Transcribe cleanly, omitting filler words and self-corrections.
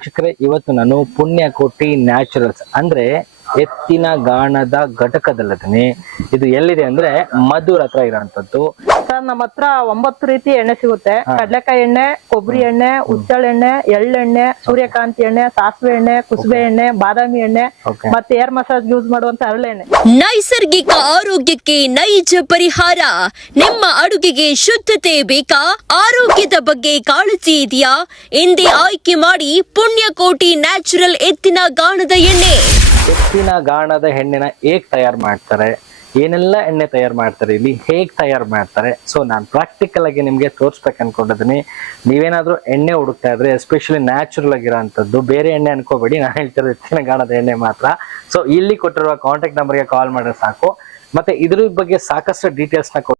ವೀಕ್ಷಕರೇ, ಇವತ್ತು ನಾನು ಪುಣ್ಯಕೋಟಿ ನ್ಯಾಚುರಲ್ಸ್ ಅಂದ್ರೆ ಎತ್ತಿನ ಗಾಣದ ಘಟಕದಲ್ಲದನೆ ಇದು ಎಲ್ಲಿದೆ ಅಂದ್ರೆ ಮಧುರ್ ಹತ್ರ ಇರೋಂಥದ್ದು. ಸರ್ ನಮ್ಮ ಹತ್ರ 9 ರೀತಿ ಎಣ್ಣೆ ಸಿಗುತ್ತೆ. ಕಡ್ಲೆಕಾಯಿ ಎಣ್ಣೆ, ಕೊಬ್ಬರಿ ಎಣ್ಣೆ, ಉಚ್ಚಳೆಣ್ಣೆ, ಎಳ್ಳೆಣ್ಣೆ, ಸೂರ್ಯಕಾಂತಿ ಎಣ್ಣೆ, ಸಾಸಿವೆ ಎಣ್ಣೆ, ಕುಸುಬೆ ಎಣ್ಣೆ, ಬಾದಾಮಿ ಎಣ್ಣೆ, ಮತ್ತೆ ಏರ್ ಮಸಾಜ್ ಯೂಸ್ ಮಾಡುವಂತ ಹರಳೆಣ್ಣೆ. ನೈಸರ್ಗಿಕ ಆರೋಗ್ಯಕ್ಕೆ ನೈಜ ಪರಿಹಾರ. ನಿಮ್ಮ ಅಡುಗೆಗೆ ಶುದ್ಧತೆ ಬೇಕಾ? ಆರೋಗ್ಯದ ಬಗ್ಗೆ ಕಾಳಜಿ ಇದೆಯಾ? ಎಂದೇ ಆಯ್ಕೆ ಮಾಡಿ ಪುಣ್ಯಕೋಟಿ ನ್ಯಾಚುರಲ್ ಎತ್ತಿನ ಗಾಣದ ಎಣ್ಣೆ. ಎತ್ತಿನ ಗಾಣದ ಎಣ್ಣೆನ ಹೇಗ್ ತಯಾರು ಮಾಡ್ತಾರೆ, ಏನೆಲ್ಲ ಎಣ್ಣೆ ತಯಾರು ಮಾಡ್ತಾರೆ, ಇಲ್ಲಿ ಹೇಗ್ ತಯಾರು ಮಾಡ್ತಾರೆ, ಸೊ ನಾನು ಪ್ರಾಕ್ಟಿಕಲ್ ಆಗಿ ನಿಮ್ಗೆ ತೋರಿಸ್ಬೇಕು ಅನ್ಕೊಂಡಿದ್ದೀನಿ. ನೀವೇನಾದ್ರೂ ಎಣ್ಣೆ ಹುಡುಕ್ತಾ ಇದ್ರೆ ಎಸ್ಪೆಷಲಿ ನ್ಯಾಚುರಲ್ ಆಗಿರೋಂಥದ್ದು, ಬೇರೆ ಎಣ್ಣೆ ಅನ್ಕೋಬೇಡಿ, ನಾನು ಹೇಳ್ತಿರೋದು ಎತ್ತಿನ ಗಾಣದ ಎಣ್ಣೆ ಮಾತ್ರ. ಸೊ ಇಲ್ಲಿ ಕೊಟ್ಟಿರುವ ಕಾಂಟ್ಯಾಕ್ಟ್ ನಂಬರ್ಗೆ ಕಾಲ್ ಮಾಡಿದ್ರೆ ಸಾಕು. ಮತ್ತೆ ಇದ್ರ ಬಗ್ಗೆ ಸಾಕಷ್ಟು ಡೀಟೇಲ್ಸ್ ನ